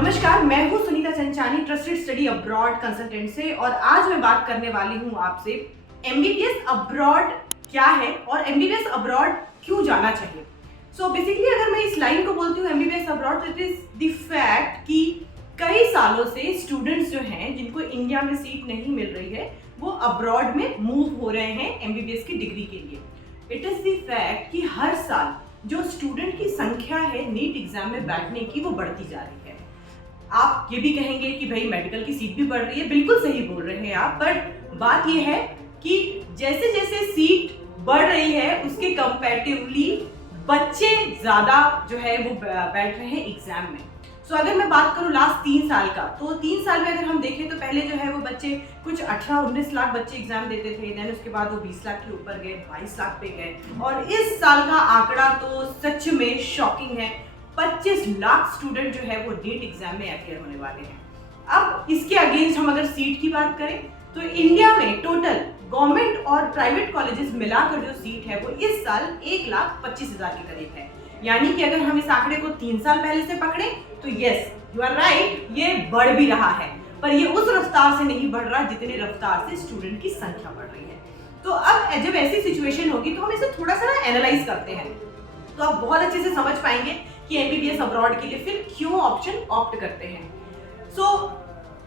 नमस्कार, मैं हूँ Sunita Chanchani, trusted study abroad consultant से। और आज मैं बात करने वाली हूँ आपसे एमबीबीएस अब्रॉड क्या है और एमबीबीएस अब्रॉड क्यों जाना चाहिए। सो बेसिकली अगर मैं इस लाइन को बोलती हूँ MBBS abroad, it is the fact कि कई सालों से स्टूडेंट्स जो हैं जिनको इंडिया में सीट नहीं मिल रही है वो अब्रॉड में मूव हो रहे हैं एमबीबीएस की डिग्री के लिए। इट इज द फैक्ट कि हर साल जो स्टूडेंट की संख्या है नीट एग्जाम में बैठने की वो बढ़ती जा रही है। आप ये भी कहेंगे कि भाई मेडिकल की सीट भी बढ़ रही है, बिल्कुल सही बोल रहे हैं आप, बट बात ये है कि जैसे जैसे सीट बढ़ रही है उसके कंपैरेटिवली बच्चे ज्यादा जो है वो बैठ रहे हैं एग्जाम में। सो अगर मैं बात करूं लास्ट 3 साल का, तो 3 साल में अगर हम देखें तो पहले जो है वो बच्चे कुछ 18-19 लाख बच्चे एग्जाम देते थे, देन उसके बाद वो 20 लाख के ऊपर गए, 22 लाख पे गए, और इस साल का आंकड़ा तो सच में शॉकिंग है। 25 लाख स्टूडेंट जो है वो नीट एग्जाम में अपियर होने वाले हैं। अब इसके अगेंस्ट हम अगर सीट की बात करें तो इंडिया में टोटल गवर्नमेंट और प्राइवेट कॉलेजेस मिलाकर जो सीट है वो इस साल 1,25,000 के करीब है। यानी कि अगर हम इस आंकड़े को 3 साल पहले से पकड़े तो यस यू आर राइट, ये बढ़ भी रहा है, पर ये उस रफ्तार से नहीं बढ़ रहा जितनी रफ्तार से स्टूडेंट की संख्या बढ़ रही है। तो अब जब ऐसी सिचुएशन होगी तो हम इसे थोड़ा सा एनालाइज करते हैं तो आप बहुत अच्छे से समझ पाएंगे कि एमबीबीएस अब्रॉड के लिए फिर क्यों ऑप्शन ऑप्ट करते हैं। सो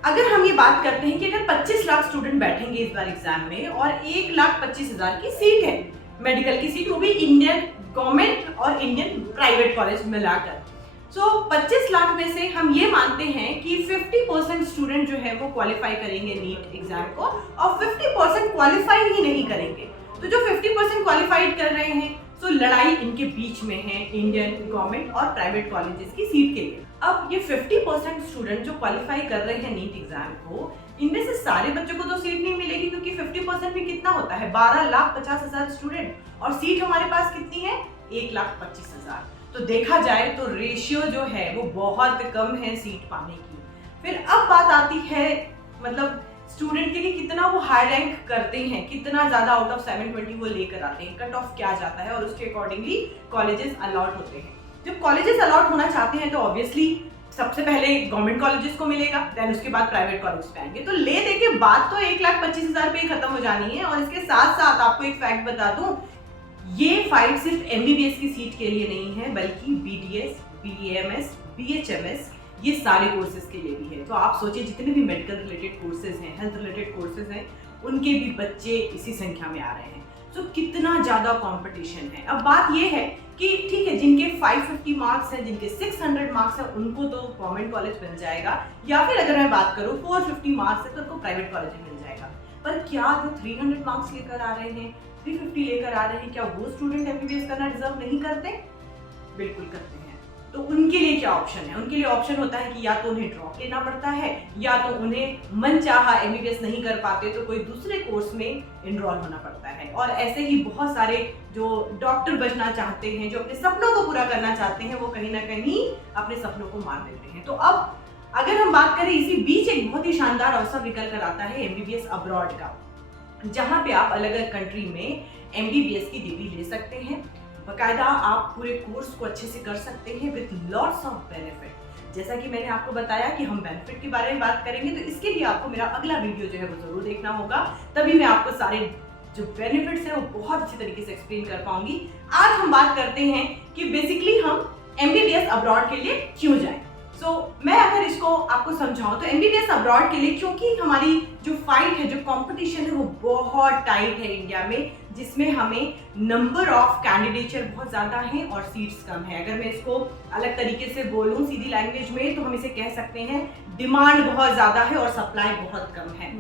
अगर हम ये बात करते हैं कि अगर 25 लाख स्टूडेंट बैठेंगे इस बार एग्जाम में और 1,25,000 की सीट है मेडिकल की सीट, वो भी इंडियन गवर्नमेंट और इंडियन प्राइवेट कॉलेज मिलाकर, सो 25 लाख में से हम ये मानते हैं कि 50% स्टूडेंट जो है वो क्वालिफाई करेंगे नीट एग्जाम को और 50% क्वालिफाई ही नहीं करेंगे। तो जो 50% क्वालिफाइड कर रहे हैं तो लड़ाई इनके बीच में है इंडियन गवर्नमेंट और प्राइवेट कॉलेजेस की सीट के लिए। अब ये 50% स्टूडेंट जो क्वालिफाई कर रहे हैं नीट एग्जाम को, इनमें से सारे बच्चों को तो सीट नहीं मिलेगी, क्योंकि 50% भी कितना होता है 12,50,000 स्टूडेंट, और सीट हमारे पास कितनी है 1,25,000। तो देखा जाए तो रेशियो जो है वो बहुत कम है सीट पाने की। फिर अब बात आती है मतलब स्टूडेंट के लिए कितना वो हाई रैंक करते हैं, कितना ज्यादा आउट ऑफ 720 वो लेकर आते हैं, कट ऑफ क्या जाता है और उसके अकॉर्डिंगली कॉलेजेस अलॉट होते हैं। जब कॉलेजेस अलॉट होना चाहते हैं तो ऑब्वियसली सबसे पहले गवर्नमेंट कॉलेजेस को मिलेगा, देन उसके बाद प्राइवेट कॉलेज पे आएंगे। तो ले दे के बात तो 1,25,000 पे ही खत्म हो जानी है। और इसके साथ साथ आपको एक फैक्ट बता दूं, ये फाइट सिर्फ एमबीबीएस की सीट के लिए नहीं है, बल्कि बीडीएस, बीएमएस, बीएचएमएस, ये सारे कोर्सेज के लिए भी है। तो आप सोचिए जितने भी मेडिकल रिलेटेड कोर्सेज हैं, हेल्थ रिलेटेड कोर्सेज हैं, उनके भी बच्चे इसी संख्या में आ रहे हैं। तो कितना ज्यादा कंपटीशन है। अब बात ये है कि ठीक है, जिनके 550 मार्क्स हैं, जिनके 600 मार्क्स हैं, उनको तो गवर्नमेंट कॉलेज मिल जाएगा, या फिर अगर मैं बात करूँ 450 मार्क्स है तो उनको प्राइवेट कॉलेज मिल जाएगा। पर क्या जो 300 मार्क्स लेकर आ रहे हैं, 350 लेकर आ रहे हैं, क्या वो स्टूडेंट एमबीबीएस करना डिजर्व नहीं करते? बिल्कुल करते हैं। तो उनके लिए क्या ऑप्शन है? उनके लिए ऑप्शन होता है कि या तो उन्हें ड्रॉप लेना पड़ता है, या तो उन्हें मनचाहा एमबीबीएस नहीं कर पाते तो कोई दूसरे कोर्स में इनरोल होना पड़ता है। और ऐसे ही बहुत सारे जो डॉक्टर बनना चाहते हैं, जो अपने सपनों को पूरा करना चाहते हैं, वो कहीं ना कहीं अपने सपनों को मार देते हैं। तो अब अगर हम बात करें, इसी बीच एक बहुत ही शानदार अवसर निकल कर आता है एमबीबीएस अब्रॉड का, जहाँ पे आप अलग अलग कंट्री में एमबीबीएस की डिग्री ले सकते हैं। बकायदा आप पूरे कोर्स को अच्छे से कर सकते हैं विद लॉट्स ऑफ बेनिफिट। जैसा कि मैंने आपको बताया कि हम बेनिफिट के बारे में बात करेंगे, तो इसके लिए आपको मेरा अगला वीडियो जो है वो जरूर देखना होगा, तभी मैं आपको सारे जो बेनिफिट्स हैं वो बहुत अच्छी तरीके से एक्सप्लेन कर पाऊंगी। आज हम बात करते हैं कि बेसिकली हम एमबीबीएस अब्रॉड के लिए क्यों जाएं। मैं अगर इसको आपको समझाऊं तो एमबीबीएस अब्रॉड के लिए, क्योंकि हमारी जो फाइट है, जो कंपटीशन है वो बहुत टाइट है इंडिया में, जिसमें हमें नंबर ऑफ कैंडिडेचर बहुत ज़्यादा हैं और सीट्स कम है। अगर मैं इसको अलग तरीके से बोलूँ सीधी लैंग्वेज में, तो हम इसे कह सकते हैं डिमांड बहुत ज़्यादा है और सप्लाई बहुत कम है।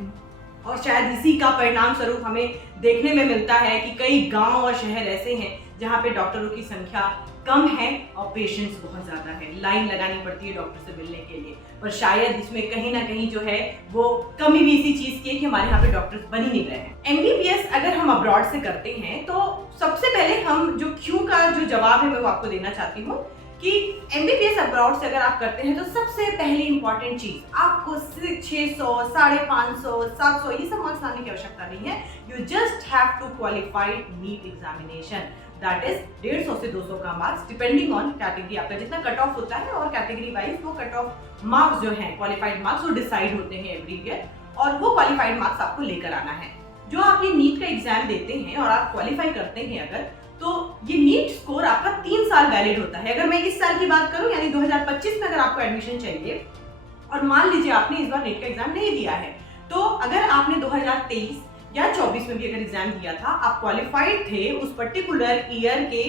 और शायद इसी का परिणाम स्वरूप हमें देखने में मिलता है कि कई गांव और शहर ऐसे हैं जहां पे डॉक्टरों की संख्या कम है और पेशेंट्स बहुत ज़्यादा है, लाइन लगानी पड़ती है डॉक्टर से मिलने के लिए। पर शायद इसमें कहीं ना कहीं जो है वो कमी भी इसी चीज़ की है कि हमारे यहाँ पे डॉक्टर्स बन ही नहीं रहे हैं। एमबीबीएस अगर हम अब्रॉड से करते हैं तो सबसे पहले हम जो क्यों का जो जवाब है मैं वो आपको देना चाहती हूँ कि एमबीबीएस अब्रॉड से अगर आप करते हैं तो सबसे पहली इंपॉर्टेंट चीज, आपको 600, 550, 700 ये सब मार्क्स लाने की आवश्यकता नहीं है। You just have to qualify NEET examination. That is 150 से 200 का मार्क्स डिपेंडिंग ऑन कैटेगरी। आपका जितना कट ऑफ होता है और कैटेगरी वाइज वो कट ऑफ मार्क्स जो हैं क्वालिफाइड मार्क्स वो डिसाइड होते हैं एवरी ईयर, और वो क्वालिफाइड मार्क्स आपको लेकर आना है। जो आप ये नीट का एग्जाम देते हैं और आप क्वालिफाई करते हैं अगर, तो ये नीट स्कोर आपका 3 साल वैलिड होता है। अगर मैं इस साल की बात करूं यानी 2025 में अगर आपको एडमिशन चाहिए और मान लीजिए आपने इस बार नीट का एग्जाम नहीं दिया है, तो अगर आपने 2023 या 24 में भी अगर एग्जाम दिया था, आप क्वालिफाइड थे उस पर्टिकुलर ईयर के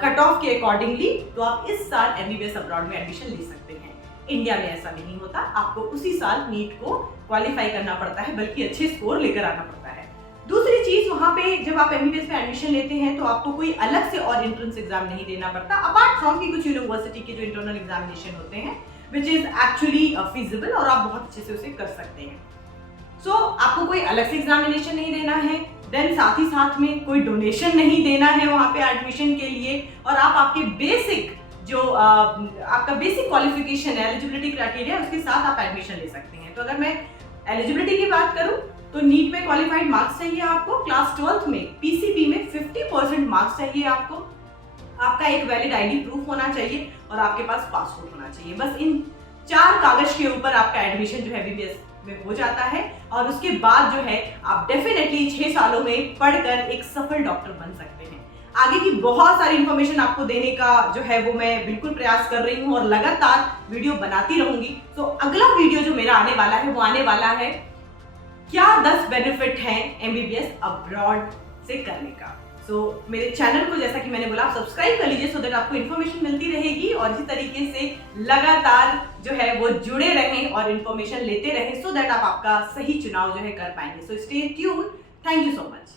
कट ऑफ के अकॉर्डिंगली, तो आप इस साल एमबीबीएस अब्रॉड में एडमिशन ले सकते हैं। इंडिया में ऐसा नहीं होता, आपको उसी साल नीट को क्वालिफाई करना पड़ता है, बल्कि अच्छे स्कोर लेकर आना पड़ता है। दूसरी चीज, वहां पे जब आप एमबीबीएस में एडमिशन लेते हैं तो आपको कोई अलग से और एंट्रेंस एग्जाम नहीं देना पड़ता, अपार्ट फ्रॉम कि कुछ यूनिवर्सिटी के जो इंटरनल एग्जामिनेशन होते हैं विच इज एक्चुअली फीजिबल और आप बहुत अच्छे से उसे कर सकते हैं। सो आपको कोई अलग से एग्जामिनेशन नहीं देना है, देन साथ ही साथ में कोई डोनेशन नहीं देना है वहां पे एडमिशन के लिए, और आप आपके बेसिक जो आपका बेसिक क्वालिफिकेशन है, एलिजिबिलिटी क्राइटेरिया, उसके साथ आप एडमिशन ले सकते हैं। तो अगर मैं एलिजिबिलिटी की बात करूं तो नीट में क्वालिफाइड मार्क्स चाहिए आपको, क्लास 12th में पीसीबी में 50% मार्क्स चाहिए आपको, आपका एक वैलिड आईडी प्रूफ होना चाहिए और आपके पास पासपोर्ट होना चाहिए। बस इन 4 कागज के ऊपर आपका एडमिशन जो है एमबीबीएस में हो जाता है, और उसके बाद जो है आप डेफिनेटली 6 सालों में पढ़कर एक सफल डॉक्टर बन सकते हैं। आगे की बहुत सारी इंफॉर्मेशन आपको देने का जो है वो मैं बिल्कुल प्रयास कर रही हूँ और लगातार वीडियो बनाती रहूंगी। तो अगला वीडियो जो मेरा आने वाला है वो आने वाला है क्या 10 बेनिफिट हैं एमबीबीएस अब्रॉड से करने का। सो मेरे चैनल को, जैसा कि मैंने बोला, आप सब्सक्राइब कर लीजिए सो दैट आपको इन्फॉर्मेशन मिलती रहेगी, और इसी तरीके से लगातार जो है वो जुड़े रहें और इन्फॉर्मेशन लेते रहें सो दैट आप आपका सही चुनाव जो है कर पाएंगे। So stay tuned. Thank you so much.